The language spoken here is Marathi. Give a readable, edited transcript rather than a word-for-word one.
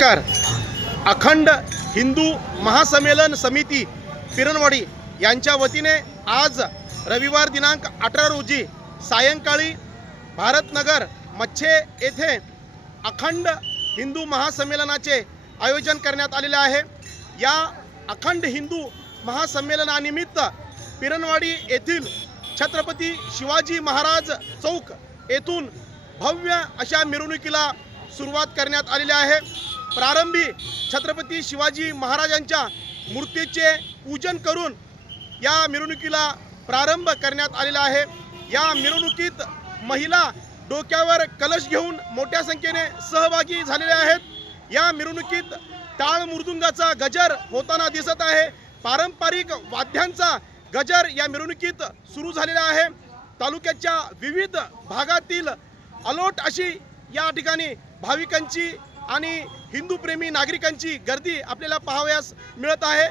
नमस्कार. अखंड हिंदू महासंमेलन समिती पिरणवाडी यांच्या वतीने आज रविवार दिनांक 18 रोजी सायंकाळी भारतनगर मच्छे येथे अखंड हिंदू महासंमेलनाचे आयोजन करण्यात आलेले आहे. या अखंड हिंदू महासंमेलनानिमित्त पिरणवाडी येथील छत्रपती शिवाजी महाराज चौक येथून भव्य अशा मिरवणुकीला सुरुवात करण्यात आलेली आहे. प्रारंभी छत्रपती शिवाजी महाराजांच्या मूर्तीचे पूजन करून या मिरवणुकीला प्रारंभ करण्यात आलेला आहे. या मिरवणुकीत महिला डोक्यावर कलश घेऊन मोठ्या संख्येने सहभागी झालेले आहेत. या मिरवणुकीत टाळ मृदुंगाचा गजर होताना दिसत आहे. पारंपरिक वाद्यांचा गजर या मिरवणुकीत सुरू झालेला आहे. तालुक्याच्या विविध भागातील अलोट अशी या ठिकाणी भाविकांची आणि हिंदू प्रेमी नागरिकांची गर्दी आपल्याला पाहावयास मिळत आहे.